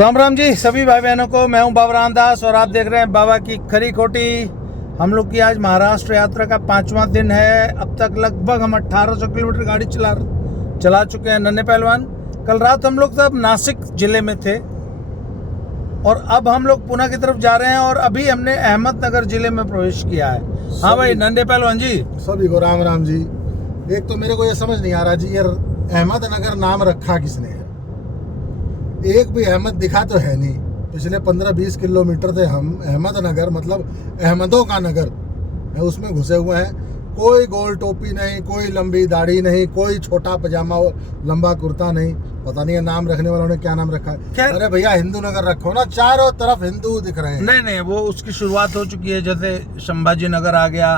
राम राम जी सभी भाई बहनों को। मैं हूं बाबा रामदास और आप देख रहे हैं बाबा की खरी खोटी। हम लोग की आज महाराष्ट्र यात्रा का 5वां दिन है। अब तक लगभग हम 1800 किलोमीटर गाड़ी चला चुके हैं। नन्हे पहलवान, कल रात हम लोग सब नासिक जिले में थे और अब हम लोग पुणे की तरफ जा रहे हैं और अभी हमने अहमदनगर जिले में प्रवेश किया है। हाँ भाई नन्हे पहलवान जी, सभी को राम राम जी। एक तो मेरे को ये समझ नहीं आ रहा जी, यार अहमदनगर नाम रखा किसने है? एक भी अहमद दिखा तो है नहीं। पिछले 15-20 किलोमीटर से हम अहमदनगर मतलब अहमदों का नगर है उसमें घुसे हुए हैं। कोई गोल टोपी नहीं, कोई लंबी दाढ़ी नहीं, कोई छोटा पजामा लंबा कुर्ता नहीं। पता नहीं है नाम रखने वालों ने क्या नाम रखा है। अरे भैया हिंदू नगर रखो ना, चारों तरफ हिंदू दिख रहे हैं। नहीं वो उसकी शुरुआत हो चुकी है। जैसे संभाजी नगर आ गया,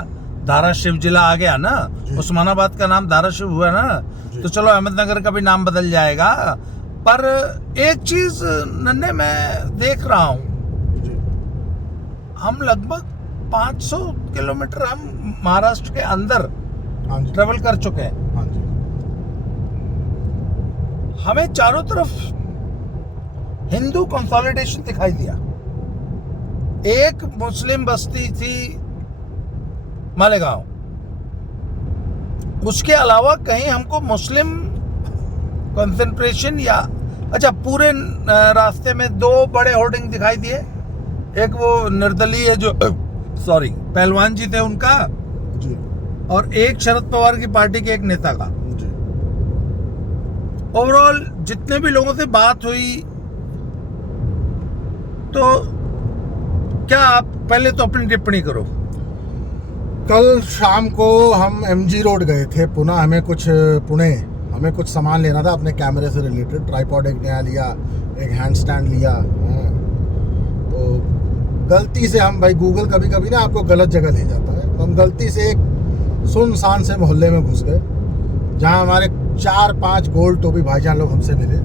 धाराशिव जिला आ गया ना, उस्मानाबाद का नाम धाराशिव हुआ ना, तो चलो अहमदनगर का भी नाम बदल जाएगा। पर एक चीज नन्हे मैं देख रहा हूँ, हम लगभग 500 किलोमीटर हम महाराष्ट्र के अंदर ट्रेवल कर चुके हैं। हाँ जी। हमें चारों तरफ हिंदू कंसोलिडेशन दिखाई दिया। एक मुस्लिम बस्ती थी मालेगांव, उसके अलावा कहीं हमको मुस्लिम कंसंट्रेशन या अच्छा पूरे रास्ते में 2 बड़े होर्डिंग दिखाई दिए। एक वो निर्दलीय जो पहलवान जी थे उनका जी, और एक शरद पवार की पार्टी के एक नेता का। जी। ओवरऑल जितने भी लोगों से बात हुई, तो क्या आप पहले तो अपनी टिप्पणी करो। कल शाम को हम MG रोड गए थे पुणे। हमें कुछ सामान लेना था अपने कैमरे से रिलेटेड। ट्राइपॉड एक नया लिया, एक हैंड स्टैंड लिया। तो गलती से हम भाई गूगल कभी कभी ना आपको गलत जगह ले जाता है, तो हम गलती से एक सुनसान से मोहल्ले में घुस गए जहां हमारे 4-5 गोल टोपी भाईजान लोग हमसे मिले।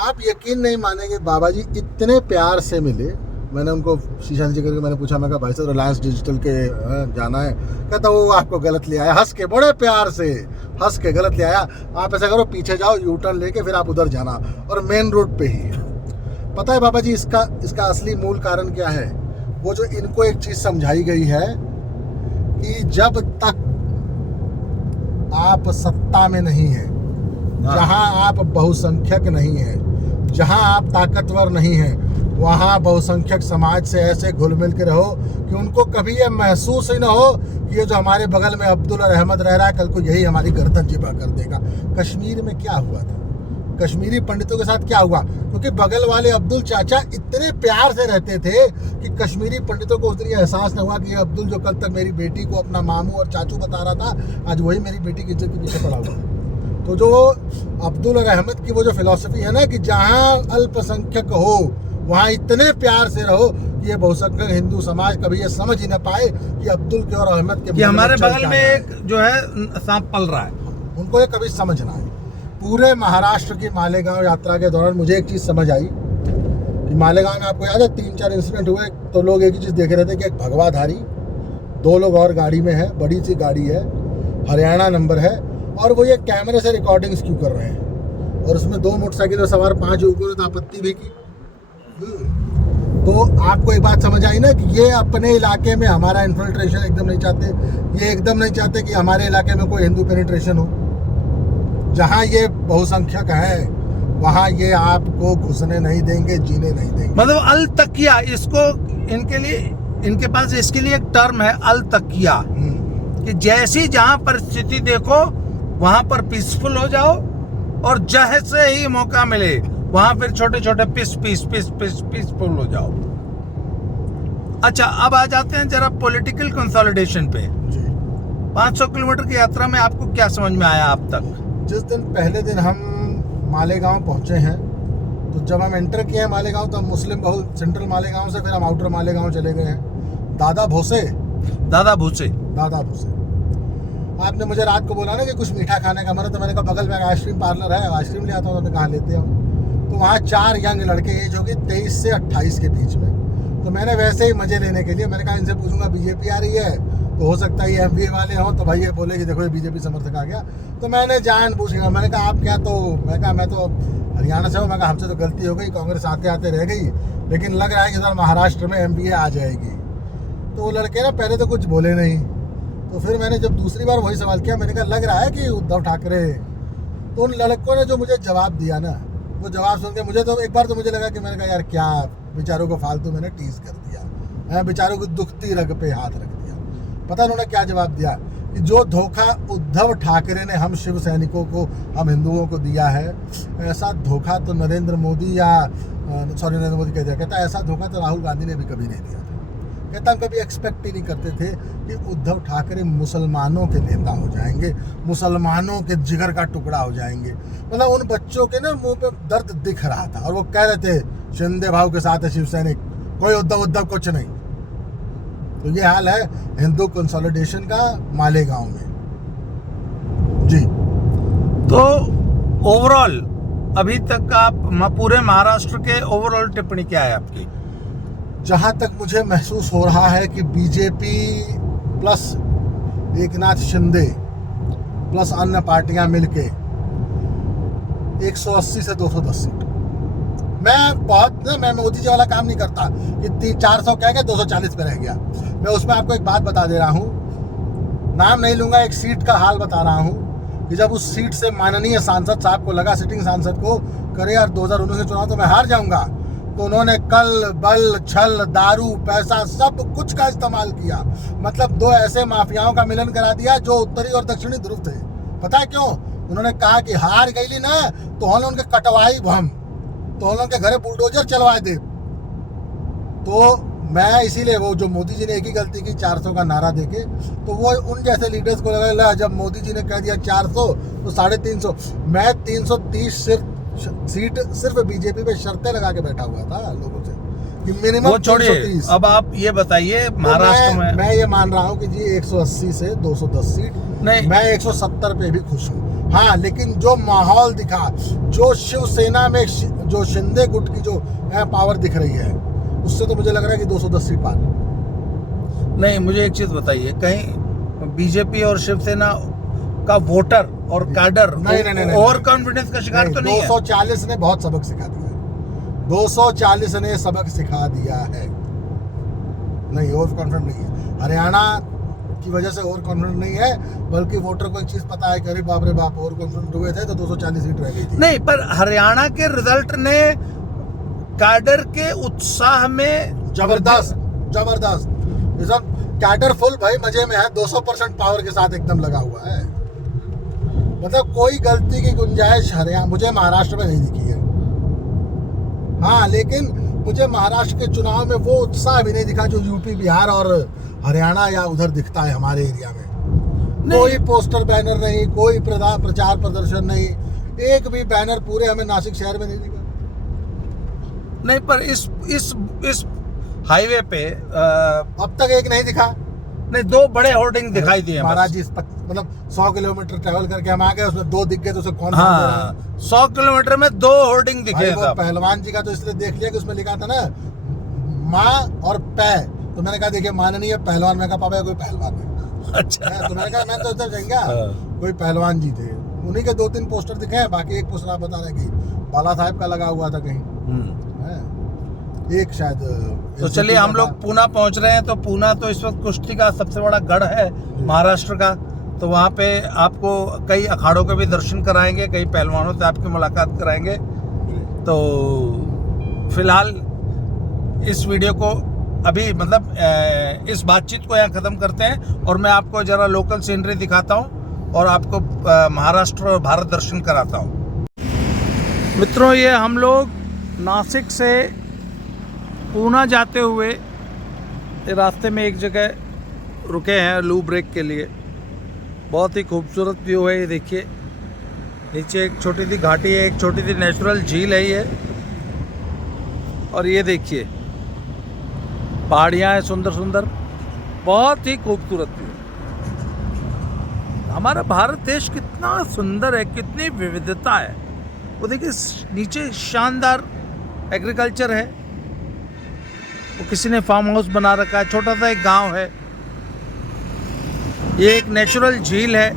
आप यकीन नहीं मानेंगे बाबा जी, इतने प्यार से मिले। मैंने उनको शीशा नीचे करके मैंने पूछा, मैं कहा भाई साहब रिलायंस डिजिटल के जाना है। कहता वो आपको गलत ले आया। हंस के, बड़े प्यार से हंस के गलत ले आया। आप ऐसा करो पीछे जाओ, यू टर्न लेके फिर आप उधर जाना, और मेन रोड पे ही है। पता है बाबा जी इसका असली मूल कारण क्या है? वो जो इनको एक चीज समझाई गई है कि जब तक आप सत्ता में नहीं है, जहां आप बहुसंख्यक नहीं है, जहां आप ताकतवर नहीं है, वहाँ बहुसंख्यक समाज से ऐसे घुल मिल के रहो कि उनको कभी ये महसूस ही ना हो कि ये जो हमारे बगल में अब्दुल और अहमद रह रहा है, कल को यही हमारी गर्दन चिपा कर देगा। कश्मीर में क्या हुआ था, कश्मीरी पंडितों के साथ क्या हुआ? क्योंकि बगल वाले अब्दुल चाचा इतने प्यार से रहते थे कि कश्मीरी पंडितों को उस दिन एहसास न हुआ कि अब्दुल जो कल तक मेरी बेटी को अपना मामू और चाचू बता रहा था, आज वही मेरी बेटी की इज्जत के पीछे पड़ा हुआ है। तो जो अब्दुल और अहमद की वो जो फिलॉसफी है ना कि जहाँ अल्पसंख्यक हो वहाँ इतने प्यार से रहो कि ये बहुसंख्यक हिंदू समाज कभी ये समझ ही ना पाए कि अब्दुल के और अहमद के हमारे बगल में एक जो है सांप पल रहा है। उनको ये कभी समझ ना आए। पूरे महाराष्ट्र की मालेगांव यात्रा के दौरान मुझे एक चीज़ समझ आई कि मालेगांव में आपको याद है 3-4 इंसिडेंट हुए। तो लोग एक ही चीज़ देख रहे थे कि एक भगवाधारी 2 लोग और गाड़ी में है, बड़ी सी गाड़ी है, हरियाणा नंबर है, और वो ये कैमरे से रिकॉर्डिंग्स क्यों कर रहे हैं, और उसमें 2 मोटरसाइकिल में सवार 5 युवकों ने तो आपत्ति भी की। तो आपको एक बात समझ आई ना कि ये अपने इलाके में हमारा इन्फिल्ट्रेशन एकदम नहीं चाहते। ये एकदम नहीं चाहते कि हमारे इलाके में कोई हिंदू पेनिट्रेशन हो। जहाँ ये बहुसंख्यक है वहाँ ये आपको घुसने नहीं देंगे, जीने नहीं देंगे। मतलब अल तकिया, इसको इनके लिए, इनके पास इसके लिए एक टर्म है अल तकिया, कि जैसी जहाँ परिस्थिति देखो वहाँ पर पीसफुल हो जाओ, और जैसे ही मौका मिले वहां फिर छोटे छोटे पीसफुल हो जाओ। अच्छा, अब आ जाते हैं जरा पॉलिटिकल कंसोलिडेशन पे। 500 किलोमीटर की यात्रा में आपको क्या समझ में आया अब तक? जिस दिन पहले दिन हम मालेगांव पहुंचे हैं, तो जब हम एंटर किए हैं मालेगांव, तो हम मुस्लिम बहुत सेंट्रल मालेगांव से फिर हम आउटर मालेगांव चले गए हैं। दादा भूसे आपने मुझे रात को बोला ना कि कुछ मीठा खाने का मन है, तो मैंने कहा बगल में आइसक्रीम पार्लर है, आइसक्रीम ले आता हूँ। कहाँ लेते हैं? तो वहाँ 4 यंग लड़के, एज होगी 23 से 28 के बीच में। तो मैंने वैसे ही मजे लेने के लिए मैंने कहा इनसे पूछूंगा बीजेपी आ रही है, तो हो सकता है ये MBA वाले हों, तो भाई ये बोले कि देखो ये बीजेपी समर्थक आ गया। तो मैंने जानबूझ के मैंने कहा आप क्या? तो मैं कहा मैं तो हरियाणा से हो। मैं कहा हमसे तो गलती हो गई, कांग्रेस आते आते रह गई, लेकिन लग रहा है कि इधर महाराष्ट्र में एमपीए आ जाएगी। तो वो लड़के ना पहले तो कुछ बोले नहीं, तो फिर मैंने जब दूसरी बार वही सवाल किया, मैंने कहा लग रहा है कि उद्धव ठाकरे, तो उन लड़कों ने जो मुझे जवाब दिया ना, वो जवाब सुन के मुझे तो एक बार तो मुझे लगा कि मैंने कहा यार क्या बेचारों को फालतू मैंने टीज कर दिया, बेचारों की दुखती रग पे हाथ रख दिया। पता उन्होंने क्या जवाब दिया कि जो धोखा उद्धव ठाकरे ने हम शिव सैनिकों को, हम हिंदुओं को दिया है, ऐसा धोखा तो नरेंद्र मोदी नरेंद्र मोदी कहता ऐसा धोखा तो राहुल गांधी ने भी कभी नहीं दिया था। कहता हम कभी एक्सपेक्ट ही नहीं करते थे कि उद्धव ठाकरे मुसलमानों के नेता हो जाएंगे, मुसलमानों के जिगर का टुकड़ा हो जाएंगे। मतलब उन बच्चों के ना मुंह पे दर्द दिख रहा था, और वो कह रहे थे शिंदे भाव के साथ है शिव सैनिक, कोई उद्धव कुछ नहीं। तो ये हाल है हिंदू कंसोलिडेशन का मालेगांव में जी। तो ओवरऑल अभी तक आप पूरे महाराष्ट्र के ओवरऑल टिप्पणी क्या है आपकी? जहां तक मुझे महसूस हो रहा है कि BJP plus Eknath Shinde plus अन्य पार्टियां मिलके 180 से 210 सीट, मैं मोदी जी वाला काम नहीं करता कि 400 कह के 240 पे रह गया। मैं उसमें आपको एक बात बता दे रहा हूँ, नाम नहीं लूंगा, एक सीट का हाल बता रहा हूँ कि जब उस सीट से माननीय सांसद साहब को लगा, सिटिंग सांसद को, करे यार 2019 के चुनाव तो मैं हार जाऊंगा, तो उन्होंने कल बल छल दारू पैसा सब कुछ का इस्तेमाल किया। मतलब दो ऐसे माफियाओं का मिलन करा दिया जो उत्तरी और दक्षिणी ध्रुव थे। पता है क्यों? उन्होंने कहा कि हार गई ना तो हम उनके कटवाई हम, तो हम के घरे बुलडोजर चलवाए दे। तो मैं इसीलिए, वो जो मोदी जी ने एक ही गलती की 400 का नारा देके, तो वो उन जैसे लीडर्स को लगा जब मोदी जी ने कह दिया 400 तो 350, मैं 330 सीट सिर्फ बीजेपी पे शर्तें लगा के बैठा हुआ था लोगों से कि मिनिमम। वो छोड़िए, अब आप ये बताइए महाराष्ट्र में मैं ये मान रहा हूँ कि जी 180 से 210 सीट नहीं, मैं 170 पे भी खुश हूँ। हाँ, लेकिन जो माहौल दिखा, जो शिवसेना में जो शिंदे गुट की जो पावर दिख रही है, उससे तो मुझे लग रहा है कि 210 सीट पार नहीं। मुझे एक चीज बताइए, कहीं बीजेपी और शिवसेना का वोटर और कैडर ओवर कॉन्फिडेंस का शिकार तो नहीं है? 240 ने बहुत सबक सिखा दिया है, 240 ने सबक सिखा दिया है। नहीं, ओवर कॉन्फिडेंट नहीं है। हरियाणा की वजह से ओवर कॉन्फिडेंट नहीं है, बल्कि वोटर को एक चीज पता है कि अरे बाप रे बाप, ओवर कॉन्फिडेंट हुए थे तो 240 सीट रह गई थी। नहीं, पर हरियाणा के रिजल्ट ने कैडर के उत्साह में जबरदस्त कैडर फुल भाई मजे में है, 200% पावर के साथ एकदम लगा हुआ है। मतलब कोई गलती की गुंजाइश हरियाणा मुझे महाराष्ट्र में नहीं दिखी है। हाँ, लेकिन मुझे महाराष्ट्र के चुनाव में वो उत्साह भी नहीं दिखा जो यूपी, बिहार और हरियाणा या उधर दिखता है हमारे एरिया में। कोई पोस्टर बैनर नहीं, कोई प्रचार प्रदर्शन नहीं, एक भी बैनर पूरे हमें नासिक शहर में नहीं दिखा। नहीं, पर इस हाईवे पे अब तक एक नहीं दिखा। नहीं, 2 बड़े होर्डिंग दिखाई दिए महाराज जी। मतलब 100 किलोमीटर ट्रेवल करके हम आ गए, उसमें 2 दिख गए तो उसे कौन? हाँ, 100 किलोमीटर में 2 होर्डिंग दिखे थे। पहलवान जी का तो इसलिए देख लिया कि उसमें लिखा था ना माँ और पै, तो मैंने कहा देखिए माननीय पहलवान, मैं कहा पापा कोई पहलवान है। अच्छा। तो मैंने कहा मैं तो इधर जाएंगे, कोई पहलवान जी थे, उन्हीं के 2-3 पोस्टर दिखे हैं, बाकी एक पोस्टर आप बता रहे कि बाला साहब का लगा हुआ था कहीं, एक शायद। तो चलिए, हम लोग पूना पहुंच रहे हैं। तो पूना तो इस वक्त कुश्ती का सबसे बड़ा गढ़ है महाराष्ट्र का, तो वहाँ पे आपको कई अखाड़ों के भी दर्शन कराएंगे, कई पहलवानों से आपकी मुलाकात कराएंगे। तो फिलहाल इस वीडियो को अभी मतलब इस बातचीत को यहाँ ख़त्म करते हैं, और मैं आपको ज़रा लोकल सीनरी दिखाता हूँ और आपको महाराष्ट्र और भारत दर्शन कराता हूँ। मित्रों, ये हम लोग नासिक से पूना जाते हुए रास्ते में एक जगह रुके हैं लू ब्रेक के लिए। बहुत ही खूबसूरत व्यू है, ये देखिए। नीचे एक छोटी सी घाटी है, एक छोटी सी नेचुरल झील है ये, और ये देखिए पहाड़ियाँ हैं सुंदर सुंदर, बहुत ही खूबसूरत व्यू। हमारा भारत देश कितना सुंदर है, कितनी विविधता है। वो देखिए नीचे शानदार एग्रीकल्चर है, वो किसी ने फार्म हाउस बना रखा है, छोटा सा एक गांव है। ये एक नेचुरल झील है।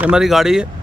ये हमारी गाड़ी है।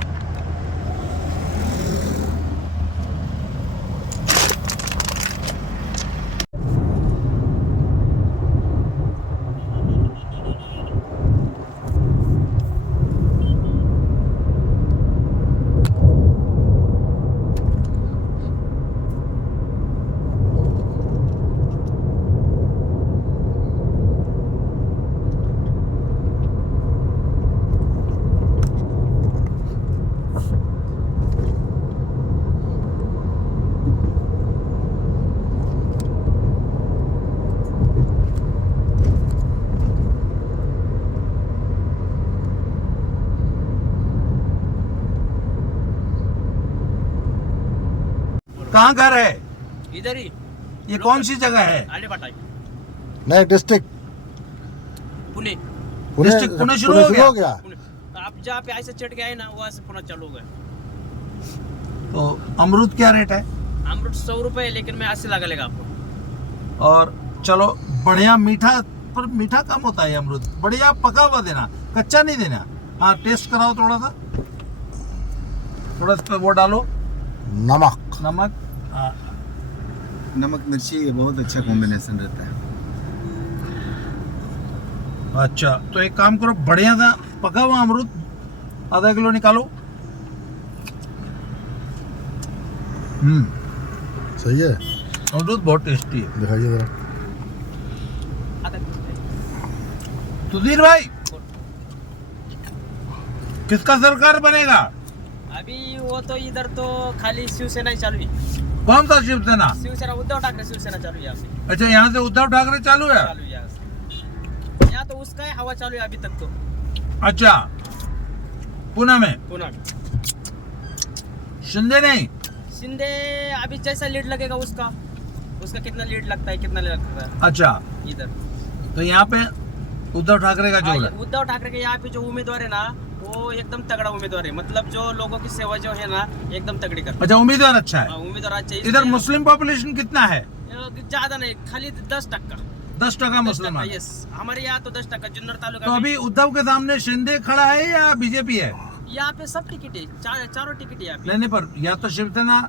कहाँ घर है? इधर ही। ये कौन सी जगह है? आलेपाटा, नहीं डिस्ट्रिक्ट पुणे। पुणे डिस्ट्रिक्ट पुणे शुरू हो गया? पुणे। आप जहाँ पे ऐसे चढ़ के आए ना वहाँ से पुणे चालू हो गया। तो अमरूद क्या रेट है? अमरूद 100 रुपए, लेकिन मैं 80 लगा लेगा आपको। और चलो बढ़िया मीठा, पर मीठा कम होता है अमरूद। बढ़िया पका हुआ देना, कच्चा नहीं देना। हाँ टेस्ट कराओ थोड़ा सा, थोड़ा इस पे वो डालो नमक। नमक। हाँ नमक मिर्ची ये बहुत अच्छा कॉम्बिनेशन रहता है। अच्छा तो एक काम करो, बढ़िया सा पका हुआ अमरूद आधा किलो निकालो। सही है, अमरूद बहुत टेस्टी है। दिखाइए जरा। आधा किलो। सुधीर भाई किसका सरकार बनेगा? अभी वो तो इधर तो खाली शिवसेना ही चालू है। कौन सा शिवसेना? शिवसेना, उद्धव ठाकरे शिवसेना चालू है यहाँ से। अच्छा यहाँ से उद्धव ठाकरे चालू है? चालू है यहाँ से। यहाँ तो उसका है हवा चालू है अभी तक तो। अच्छा पुणे में पुणे। शिंदे नहीं? शिंदे अभी जैसा लीड लगेगा उसका कितना लीड लगता है, कितना लगता है अच्छा इधर। तो यहाँ पे उद्धव ठाकरे का जोर है। उद्धव ठाकरे के यहाँ पे जो उम्मीदवार है ना वो एकदम तगड़ा उम्मीदवार है। मतलब जो लोगों की सेवा जो है ना एकदम तगड़ी करता अच्छा उम्मीदवार अच्छा है। है। उम्मीदवार अच्छा है। इधर मुस्लिम पॉपुलेशन कितना है? ज्यादा नहीं, खाली 10%। 10% मुस्लिम है। यस, हमारे यहाँ तो 10%। जुन्नर तालुका तो में अभी उद्धव के सामने शिंदे खड़ा है या बीजेपी है? यहाँ पे सब टिकट है, चारों टिकट है यहाँ पे। नहीं पर या तो शिवसेना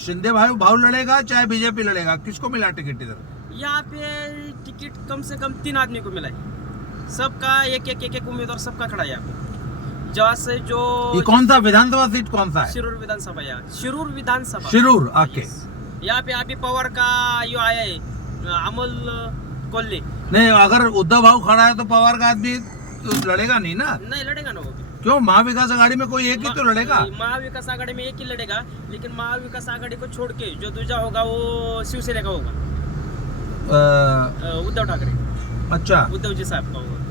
शिंदे भाव लड़ेगा चाहे बीजेपी लड़ेगा, किसको मिला टिकट इधर? यहाँ पे टिकट कम से कम 3 आदमी को मिला है। सबका एक उम्मीदवार सबका खड़ा है यहाँ पे। जहाँ से जो ये कौन सा विधानसभा सीट कौन सा है? शिरूर विधानसभा, यहाँ शिरूर विधानसभा। शिरूर आके यहाँ पे अभी पवार का यो आया है, अमोल कोल्ले। नहीं, अगर उद्धव भाव खड़ा है तो पवार का आदमी तो लड़ेगा नहीं ना? नहीं लड़ेगा ना वो भी। क्यों, महाविकास आघाड़ी में कोई एक ही तो लड़ेगा। महाविकास आघाड़ी में एक ही लड़ेगा, लेकिन महाविकास आघाड़ी को छोड़ के जो दूसरा होगा वो शिवसेना का होगा। उद्धव ठाकरे, अच्छा उद्धव जी साहब का होगा।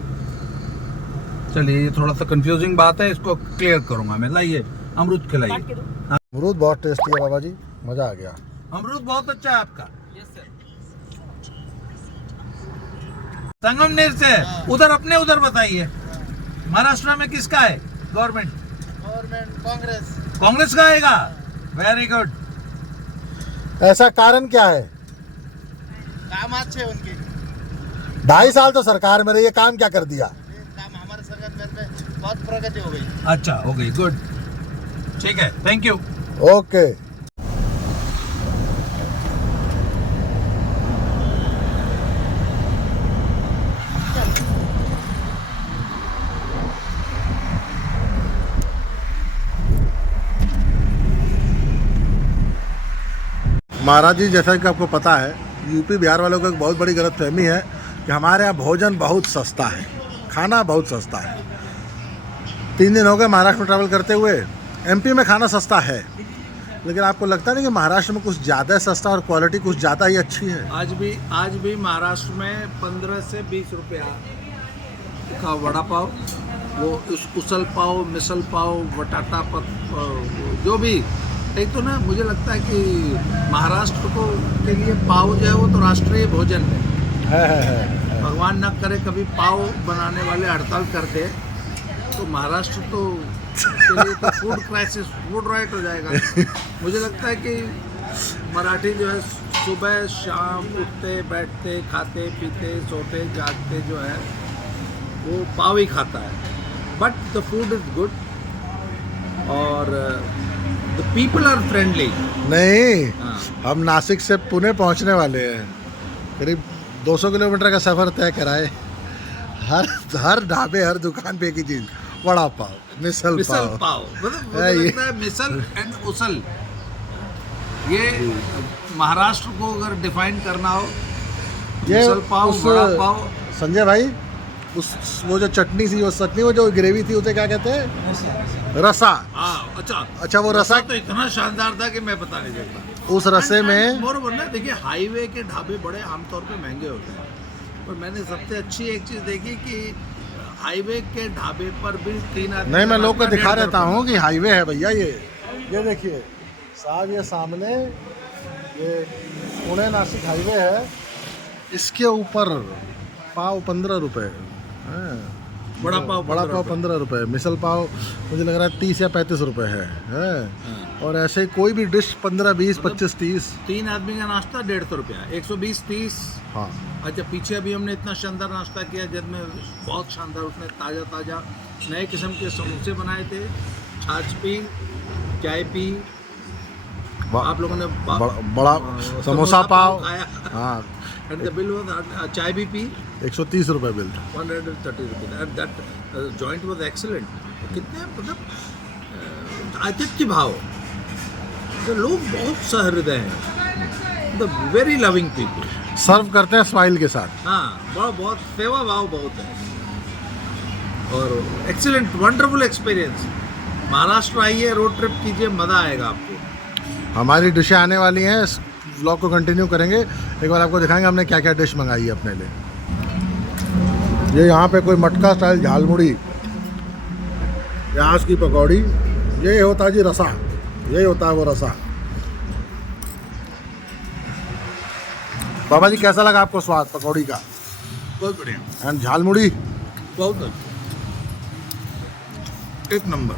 चलिए ये थोड़ा सा कंफ्यूजिंग बात है, इसको क्लियर करूंगा मैं। लाइए अमरूद खिलाइए। काट के दो। अमरूद बहुत टेस्टी है बाबा जी, मजा आ गया। अमरूद बहुत अच्छा है आपका। Yes sir. संगमनेर से उधर अपने उधर बताइए, महाराष्ट्र में किसका है गवर्नमेंट? कांग्रेस। कांग्रेस का आएगा। Very good. ऐसा कारण क्या है? काम अच्छे उनके। 2.5 साल तो सरकार में रही है, काम क्या कर दिया? काम हमारे सरकार में बहुत प्रगति हो गई। अच्छा हो गई, गुड, ठीक है, थैंक यू। ओके। महाराज जी, जैसा कि आपको पता है, यूपी बिहार वालों को एक बहुत बड़ी गलतफहमी है कि हमारे यहाँ भोजन बहुत सस्ता है, खाना बहुत सस्ता है। 3 दिन हो गए महाराष्ट्र में ट्रैवल करते हुए। एमपी में खाना सस्ता है, लेकिन आपको लगता नहीं कि महाराष्ट्र में कुछ ज़्यादा सस्ता और क्वालिटी कुछ ज़्यादा ही अच्छी है? आज भी महाराष्ट्र में 15 से 20 रुपया का वड़ा पाव, वो उसल पाव, मिसल पाव, बटाटा जो भी। एक तो ना मुझे लगता है कि महाराष्ट्र को के लिए पाव जो है वो तो राष्ट्रीय भोजन है। भगवान ना करे कभी पाव बनाने वाले हड़ताल कर दे तो महाराष्ट्र तो के लिए तो फूड क्राइसिस, फूड राइट हो जाएगा। मुझे लगता है कि मराठी जो है सुबह शाम उठते बैठते खाते पीते सोते जागते जो है वो पाव ही खाता है। But the food is good और द पीपल आर फ्रेंडली। नहीं, हाँ। हम नासिक से पुणे पहुंचने वाले हैं, करीब 200 किलोमीटर का सफ़र तय कराए। हर ढाबे, हर दुकान पे एक ही चीज़, वड़ा पाव, मिसल पाव। मतलब है मुझे ये। लगता है मिसल एंड उसल, ये महाराष्ट्र को अगर डिफाइन करना हो, ये मिसल पाव, उस वड़ा पाव। संजय भाई, उस वो जो चटनी थी, वो जो ग्रेवी थी, उसे क्या कहते हैं? रसा। हाँ, अच्छा, वो रसा तो इतना शानदार था कि मैं बता नहीं सकता। उस रसे में बरोबर ना, देखिए हाईवे के ढाबे बड़े आमतौर पे महंगे होते हैं, पर मैंने सबसे अच्छी एक चीज़ देखी कि हाईवे के ढाबे पर भी 3 आदमी। नहीं, मैं लोग को दिखा रहता हूँ कि हाईवे है भैया। ये देखिए साहब, ये सामने ये पुणे नासिक हाईवे है, इसके ऊपर पाव 15 रुपये, बड़ा पाव बड़ा पाव 15 रुपये, मिसल पाव मुझे लग रहा है 30 या 35 रुपये है। और ऐसे ही कोई भी डिश 15, 20, 25, 30। 3 आदमी का नाश्ता 150 रुपया, 120, 30। हाँ, अच्छा, पीछे अभी हमने इतना शानदार नाश्ता किया जिसमें बहुत शानदार, उसने ताज़ा नए किस्म के समोसे बनाए थे, छाछ पी, चाय पी, आप लोगों ने बड़ा समोसा पाव खाया, हाँ, एंड द बिल वाज, चाय भी पी, 130 रुपये बिल था। 130 रुपये, and that joint was excellent. कितने मतलब आतिथ्य भाव, तो लोग बहुत सहृदय हैं, द वेरी लविंग पीपल। सर्व करते हैं स्माइल के साथ। हाँ, बहुत सेवा भाव बहुत है, और एक्सीलेंट, वंडरफुल एक्सपीरियंस। महाराष्ट्र आइए, रोड ट्रिप कीजिए, मज़ा आएगा आपको। हमारी डिशें आने वाली हैं, इस व्लॉग को कंटिन्यू करेंगे। एक बार आपको दिखाएंगे हमने क्या क्या डिश मंगाई है अपने लिए। ये यहाँ पे कोई मटका स्टाइल झालमुड़ी, प्याज की पकौड़ी, ये होता है जी रसा, यही होता है वो रसा। बाबा जी, कैसा लगा आपको स्वाद पकौड़ी का? बहुत बढ़िया, एंड झालमुड़ी बहुत अच्छा, एक नंबर।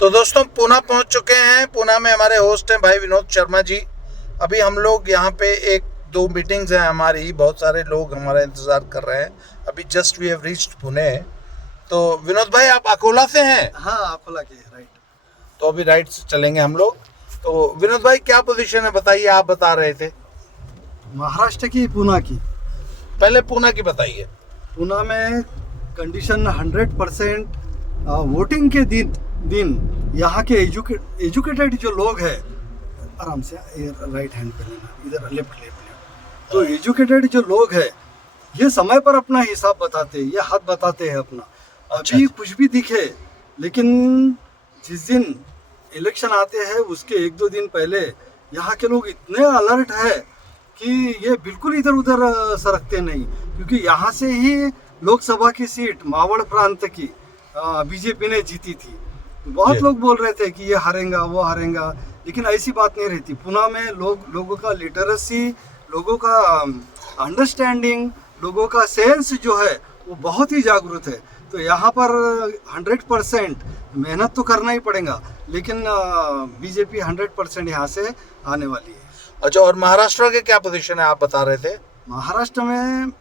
तो दोस्तों, पुणे पहुंच चुके हैं। पुणे में हमारे होस्ट हैं भाई विनोद शर्मा जी। अभी हम लोग यहाँ पे 1-2 मीटिंग्स हैं हमारी, बहुत सारे लोग हमारा इंतज़ार कर रहे हैं। अभी just we have reached Pune. तो विनोद भाई, आप अकोला से हैं? हाँ, अकोला के, राइट। तो अभी राइट से चलेंगे हम लोग। तो विनोद भाई, क्या पोजीशन है बताइए, आप बता रहे थे। महाराष्ट्र की, पुणे की। पहले पुणे की बताइए। पुणे में कंडीशन 100%। वोटिंग के दिन यहाँ के एजुकेटेड जो लोग हैं, आराम से राइट हैंड पे लेना, इधर लेफ्ट लेना। तो एजुकेटेड जो लोग हैं, ये समय पर अपना हिसाब बताते हैं, ये हाथ बताते हैं अपना। अभी कुछ भी दिखे, लेकिन जिस दिन इलेक्शन आते हैं उसके 1-2 दिन पहले यहाँ के लोग इतने अलर्ट है कि ये बिल्कुल इधर उधर सरकते नहीं। क्योंकि यहाँ से ही लोकसभा की सीट मावड़ प्रांत की बीजेपी ने जीती थी। बहुत लोग बोल रहे थे कि ये हारेगा, वो हारेगा, लेकिन ऐसी बात नहीं रहती। पुणे में लोगों का लिटरेसी, लोगों का अंडरस्टैंडिंग, लोगों का सेंस जो है वो बहुत ही जागरूक है। तो यहाँ पर 100% मेहनत तो करना ही पड़ेगा, लेकिन बीजेपी 100% यहाँ से आने वाली है। अच्छा, और महाराष्ट्र के क्या पोजीशन है, आप बता रहे थे? महाराष्ट्र में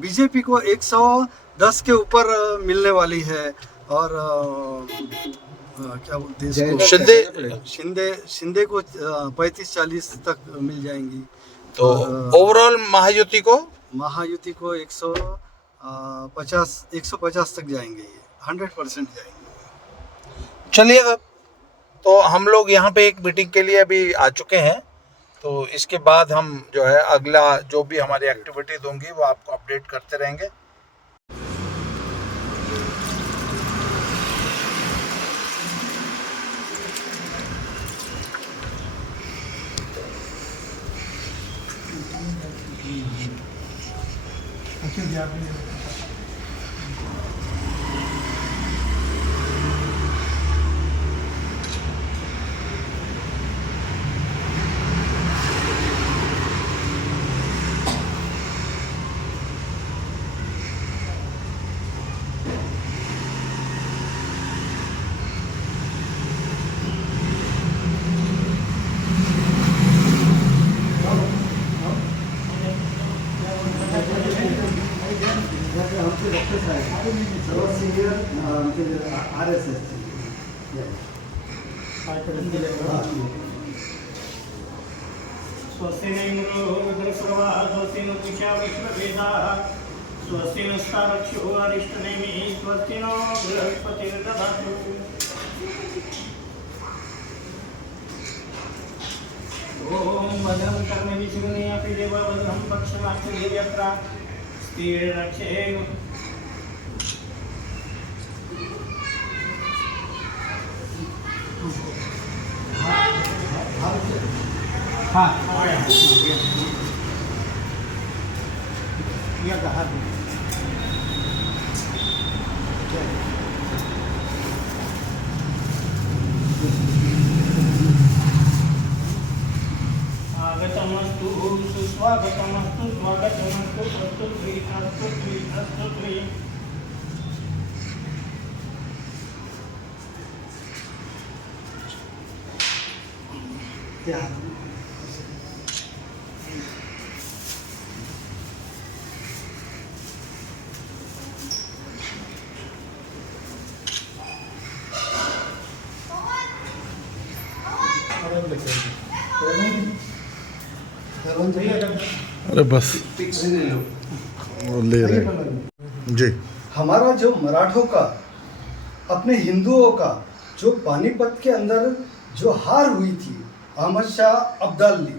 बीजेपी को 110 के ऊपर मिलने वाली है। और क्या बोलते हैं इसको, शिंदे को 35-40 तक मिल जाएंगी। तो ओवरऑल महायुति को 150 तक जाएंगे, ये 100% जाएंगे। चलिए तब, तो हम लोग यहाँ पे एक मीटिंग के लिए अभी आ चुके हैं। तो इसके बाद हम जो है अगला जो भी हमारी एक्टिविटीज होंगी वो आपको अपडेट करते रहेंगे। सर्व सिनियर आमचे RSS स्वस्ति न इंद्रो रुद्रस्रवाः स्वस्ति न पूषा विश्ववेदाः स्वस्ति नस्तारक्षो अरिष्टनेमिः स्वस्ति नो बृहस्पतिर्दधातु। ॐ भद्रं कर्णेभिः शृणुयात् अपि देवा भद्रं पक्षमाक्षदेव्यत्रा स्थिररक्षेयुः। आगतमस्तु सुस्वागतमस्तु स्वागतमस्तु प्रस्तुति प्रस्तुति प्रस्तुति। अरे बस ले रहे जी। हमारा जो मराठों का, अपने हिंदुओं का जो पानीपत के अंदर जो हार हुई थी अहमद शाह अब्दाली,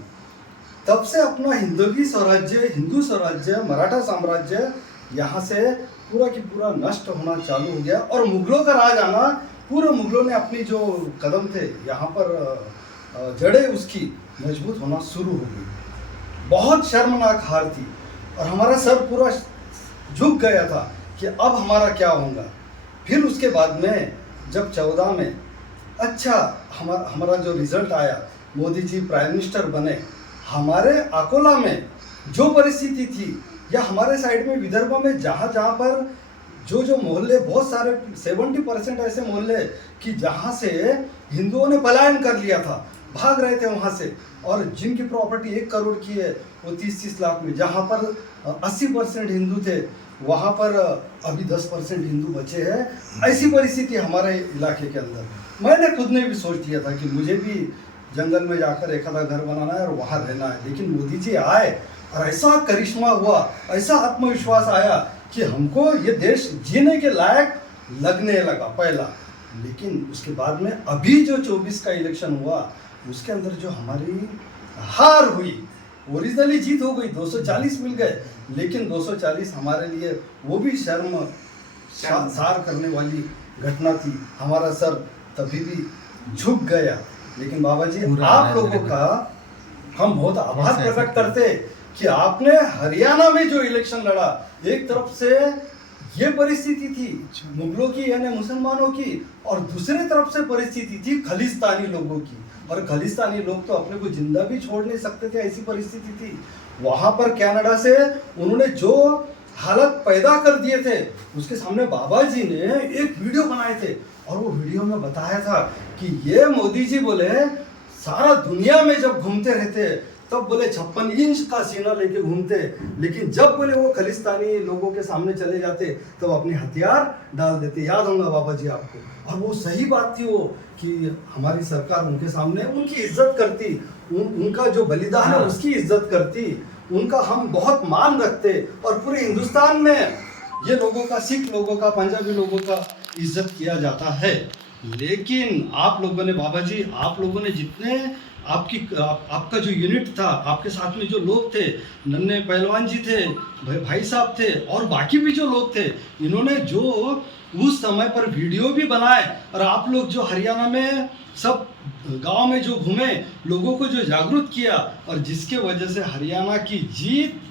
तब से अपना हिंदू स्वराज्य मराठा साम्राज्य यहाँ से पूरा की पूरा नष्ट होना चालू हो गया। और मुगलों का राज आना, पूरे मुगलों ने अपनी जो कदम थे यहाँ पर जड़ें उसकी मजबूत होना शुरू हो गई। बहुत शर्मनाक हार थी और हमारा सर पूरा झुक गया था कि अब हमारा क्या होगा। फिर उसके बाद में जब 14 में अच्छा हमारा जो रिजल्ट आया, मोदी जी प्राइम मिनिस्टर बने, हमारे अकोला में जो परिस्थिति थी या हमारे साइड में विदर्भ में जहाँ पर जो मोहल्ले, बहुत सारे 70% ऐसे मोहल्ले कि जहाँ से हिंदुओं ने पलायन कर लिया था, भाग रहे थे वहाँ से, और जिनकी प्रॉपर्टी 1 करोड़ की है वो 30-30 लाख में, जहाँ पर 80% हिंदू थे वहाँ पर अभी 10% हिंदू बचे हैं। ऐसी परिस्थिति हमारे इलाके के अंदर। मैंने खुद ने भी सोच लिया था कि मुझे भी जंगल में जाकर एक आधा घर बनाना है और वहाँ रहना है, लेकिन मोदी जी आए और ऐसा करिश्मा हुआ, ऐसा आत्मविश्वास आया कि हमको ये देश जीने के लायक लगने लगा पहला। लेकिन उसके बाद में अभी जो 24 का इलेक्शन हुआ उसके अंदर जो हमारी हार हुई, ओरिजिनली जीत हो गई, 240 मिल गए, लेकिन 240 हमारे लिए वो भी शर्मसार करने वाली घटना थी। हमारा सर तभी भी झुक गया। लेकिन बाबा जी आप लोगों का हम बहुत आभार प्रकट करते कि आपने हरियाणा में जो इलेक्शन लड़ा, एक तरफ से ये परिस्थिति थी मुगलों की यानी मुसलमानों की, और दूसरी तरफ से परिस्थिति थी खालिस्तानी लोगों की, और खालिस्तानी लोग तो अपने को जिंदा भी छोड़ नहीं सकते थे, ऐसी परिस्थिति थी। वहां पर कनाडा से उन्होंने जो हालत पैदा कर दिए थे, उसके सामने बाबा जी ने एक वीडियो बनाए थे और वो वीडियो में बताया था कि ये मोदी जी बोले सारा दुनिया में जब घूमते रहते तब बोले 56 इंच का सीना लेके घूमते, लेकिन जब बोले वो खालिस्तानी लोगों के सामने चले जाते तब अपने हथियार डाल देते। याद होगा बाबा जी आपको। और वो सही बात थी वो कि हमारी सरकार उनके सामने उनकी इज्जत करती, उनका जो बलिदान है उसकी इज्जत करती, उनका हम बहुत मान रखते। और पूरे हिंदुस्तान में ये लोगों का, सिख लोगों का, पंजाबी लोगों का इज्जत किया जाता है। लेकिन आप लोगों ने बाबा जी, आप लोगों ने जितने आपका जो यूनिट था, आपके साथ में जो लोग थे, नन्हे पहलवान जी थे, भाई साहब थे और बाकी भी जो लोग थे, इन्होंने जो उस समय पर वीडियो भी बनाए और आप लोग जो हरियाणा में सब गांव में जो घूमे, लोगों को जो जागरूक किया, और जिसके वजह से हरियाणा की जीत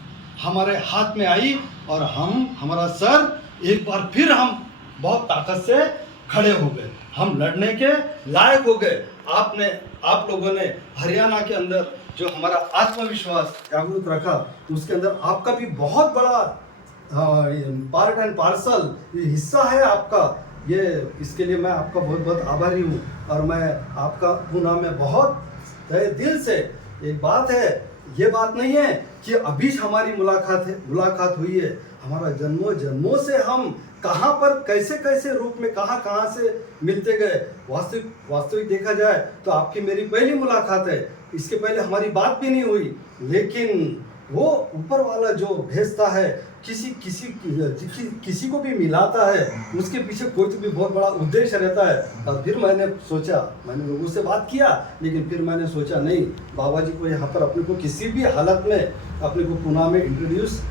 हमारे हाथ में आई और हमारा सर एक बार फिर हम बहुत ताकत से खड़े हो गए, हम लड़ने के लायक हो गए। आप लोगों ने हरियाणा के अंदर जो हमारा आत्मविश्वास जागरूक रखा, उसके अंदर आपका भी बहुत बड़ा पार्ट एंड पार्सल हिस्सा है आपका। ये इसके लिए मैं आपका बहुत बहुत आभारी हूँ। और मैं आपका पुणे में बहुत दिल से, एक बात है ये बात नहीं है कि अभी हमारी मुलाकात हुई है। हमारा जन्मों जन्मों से हम कहाँ पर कैसे कैसे रूप में कहाँ से मिलते गए। वास्तविक देखा जाए तो आपकी मेरी पहली मुलाकात है, इसके पहले हमारी बात भी नहीं हुई, लेकिन वो ऊपर वाला जो भेजता है, किसी को भी मिलाता है, उसके पीछे कोई तो भी बहुत बड़ा उद्देश्य रहता है। और फिर मैंने लोगों से बात किया, लेकिन फिर मैंने सोचा नहीं, बाबा जी को यहाँ पर अपने को किसी भी हालत में अपने को पुणे में इंट्रोड्यूस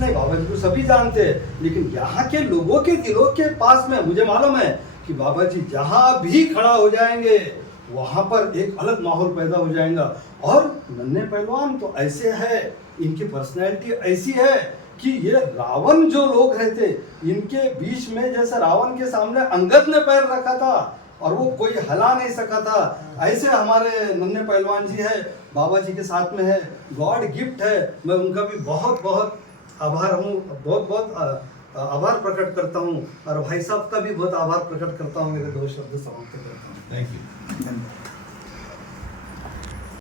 नहीं, बाबा जी को सभी जानते हैं, लेकिन यहाँ के लोगों के दिलों के पास में मुझे मालूम है कि बाबा जी जहाँ भी खड़ा हो जाएंगे वहाँ पर एक अलग माहौल पैदा हो जाएगा। और नन्हे पहलवान तो ऐसे है, इनकी पर्सनैलिटी ऐसी है कि ये रावण जो लोग रहते, इनके बीच में जैसे रावण के सामने अंगद ने पैर रखा था और वो कोई हिला नहीं सका था, ऐसे हमारे नन्हे पहलवान जी है, बाबा जी के साथ में है, गॉड गिफ्ट है। मैं उनका भी बहुत बहुत आभार प्रकट करता हूँ, और भाई साहब का भी बहुत आभार प्रकट करता हूँ। मेरे 2 शब्द समाप्त करता हूँ। Thank you.